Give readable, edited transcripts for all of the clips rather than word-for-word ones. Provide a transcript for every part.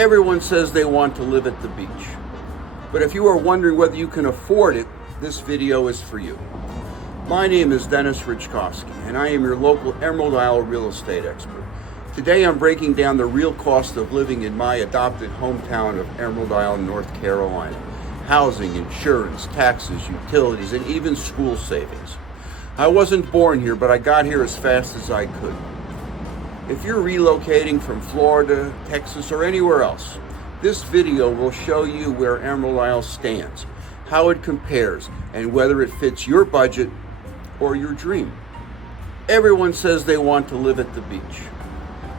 Everyone says they want to live at the beach. But if you are wondering whether you can afford it, this video is for you. My name is Dennis Richkovsky, and I am your local Emerald Isle real estate expert. Today I'm breaking down the real cost of living in my adopted hometown of Emerald Isle, North Carolina. Housing, insurance, taxes, utilities, and even school savings. I wasn't born here, but I got here as fast as I could. If you're relocating from Florida, Texas, or anywhere else, this video will show you where Emerald Isle stands, how it compares, and whether it fits your budget or your dream. Everyone says they want to live at the beach.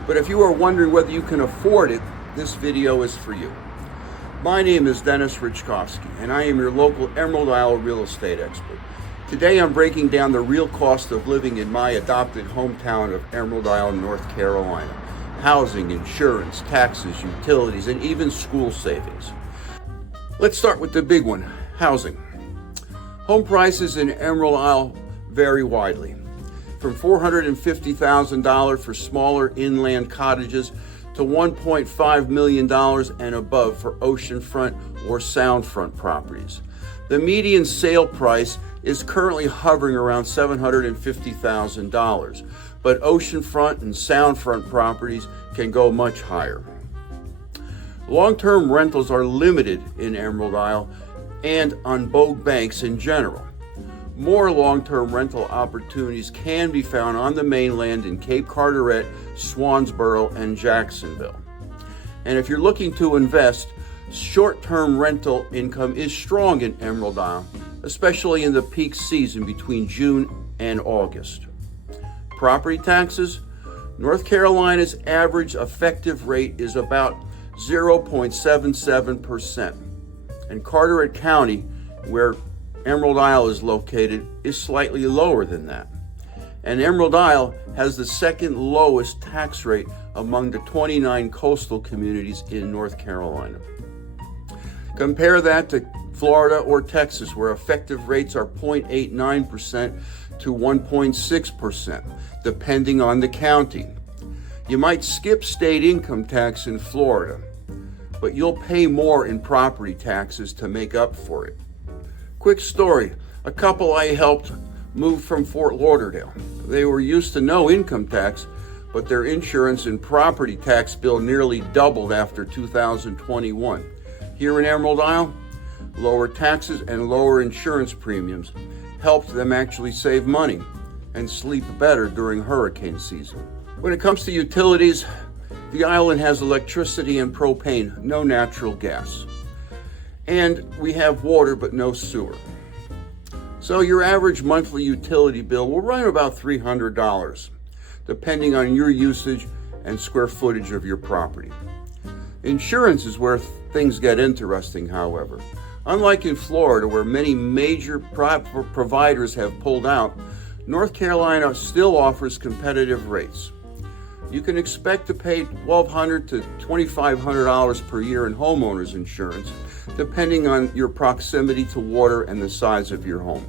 But if you are wondering whether you can afford it, this video is for you. My name is Dennis Richkovsky, and I am your local Emerald Isle real estate expert. Today I'm breaking down the real cost of living in my adopted hometown of Emerald Isle, North Carolina. Housing, insurance, taxes, utilities, and even school savings. Let's start with the big one, housing. Home prices in Emerald Isle vary widely, from $450,000 for smaller inland cottages to $1.5 million and above for oceanfront or soundfront properties. The median sale price is currently hovering around $750,000, but oceanfront and soundfront properties can go much higher. Long-term rentals are limited in Emerald Isle and on boat banks in general. More long-term rental opportunities can be found on the mainland in Cape Carteret, Swansboro, and Jacksonville. And if you're looking to invest, short-term rental income is strong in Emerald Isle, especially in the peak season between June and August. Property taxes, North Carolina's average effective rate is about 0.77%, and Carteret County, where Emerald Isle is located, is slightly lower than that. And Emerald Isle has the second lowest tax rate among the 29 coastal communities in North Carolina. Compare that to Florida or Texas, where effective rates are 0.89% to 1.6%, depending on the county. You might skip state income tax in Florida, but you'll pay more in property taxes to make up for it. Quick story, a couple I helped move from Fort Lauderdale. They were used to no income tax, but their insurance and property tax bill nearly doubled after 2021. Here in Emerald Isle, lower taxes and lower insurance premiums helped them actually save money and sleep better during hurricane season. When it comes to utilities, the island has electricity and propane, no natural gas. And we have water but no sewer. So your average monthly utility bill will run about $300, depending on your usage and square footage of your property. Insurance is where things get interesting, however. Unlike in Florida, where many major providers have pulled out, North Carolina still offers competitive rates. You can expect to pay $1,200 to $2,500 per year in homeowners insurance, depending on your proximity to water and the size of your home.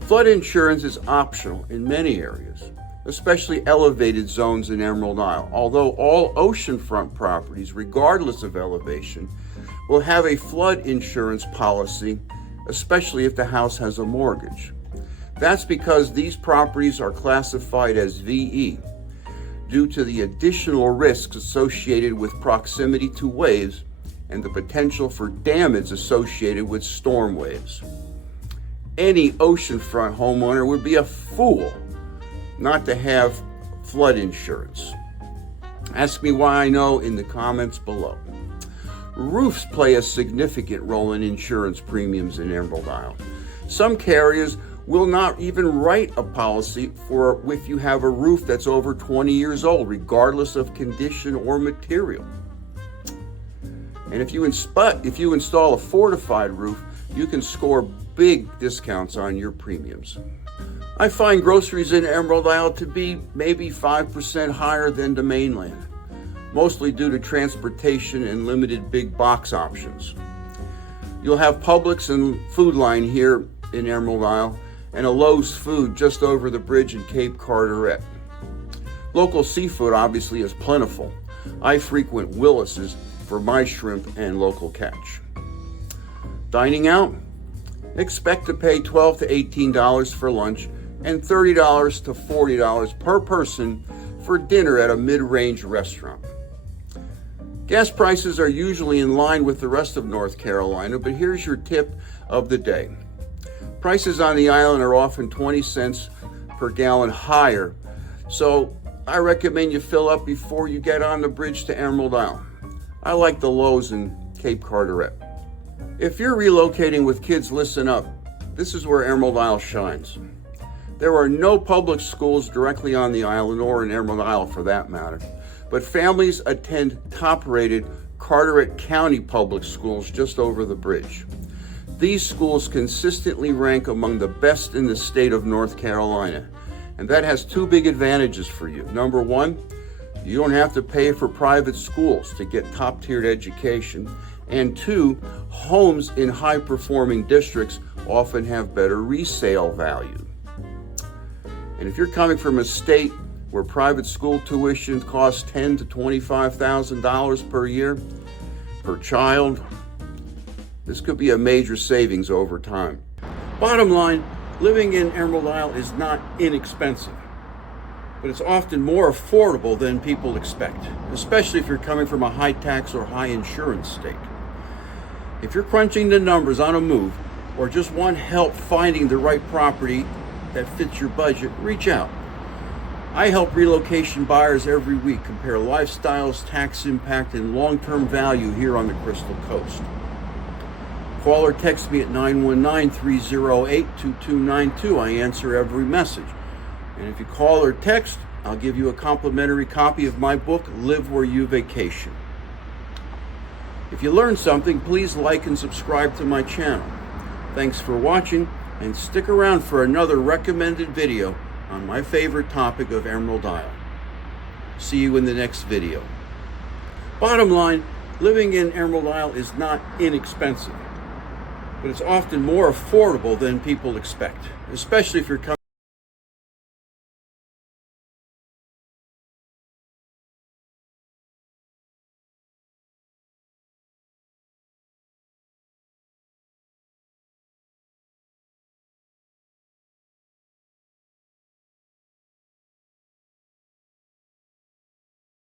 Flood insurance is optional in many areas, especially elevated zones in Emerald Isle, although all oceanfront properties, regardless of elevation, will have a flood insurance policy, especially if the house has a mortgage. That's because these properties are classified as VE due to the additional risks associated with proximity to waves and the potential for damage associated with storm waves. Any oceanfront homeowner would be a fool not to have flood insurance. Ask me why I know in the comments below. Roofs play a significant role in insurance premiums in Emerald Isle. Some carriers will not even write a policy for if you have a roof that's over 20 years old, regardless of condition or material. And if you install a fortified roof, you can score big discounts on your premiums. I find groceries in Emerald Isle to be maybe 5% higher than the mainland, mostly due to transportation and limited big box options. You'll have Publix and Food Line here in Emerald Isle, and a Lowe's Food just over the bridge in Cape Carteret. Local seafood obviously is plentiful, I frequent Willis's for my shrimp and local catch. Dining out? Expect to pay $12 to $18 for lunch and $30 to $40 per person for dinner at a mid-range restaurant. Gas prices are usually in line with the rest of North Carolina, but here's your tip of the day. Prices on the island are often 20 cents per gallon higher, so I recommend you fill up before you get on the bridge to Emerald Isle. I like the lows in Cape Carteret. If you're relocating with kids, listen up. This is where Emerald Isle shines. There are no public schools directly on the island, or in Emerald Isle for that matter, but families attend top-rated Carteret County public schools just over the bridge. These schools consistently rank among the best in the state of North Carolina, and that has two big advantages for you. Number one, you don't have to pay for private schools to get top-tiered education, and two, homes in high-performing districts often have better resale value. And if you're coming from a state where private school tuition costs $10,000 to $25,000 per year per child, this could be a major savings over time. Bottom line, living in Emerald Isle is not inexpensive, but it's often more affordable than people expect, especially if you're coming from a high tax or high insurance state. If you're crunching the numbers on a move or just want help finding the right property that fits your budget, reach out. I help relocation buyers every week compare lifestyles, tax impact, and long-term value here on the Crystal Coast. Call or text me at 919-308-2292. I answer every message. And if you call or text, I'll give you a complimentary copy of my book, Live Where You Vacation. If you learned something, please like and subscribe to my channel. Thanks for watching, and stick around for another recommended video on my favorite topic of Emerald Isle. See you in the next video. Bottom line, living in Emerald Isle is not inexpensive, but it's often more affordable than people expect, especially if you're coming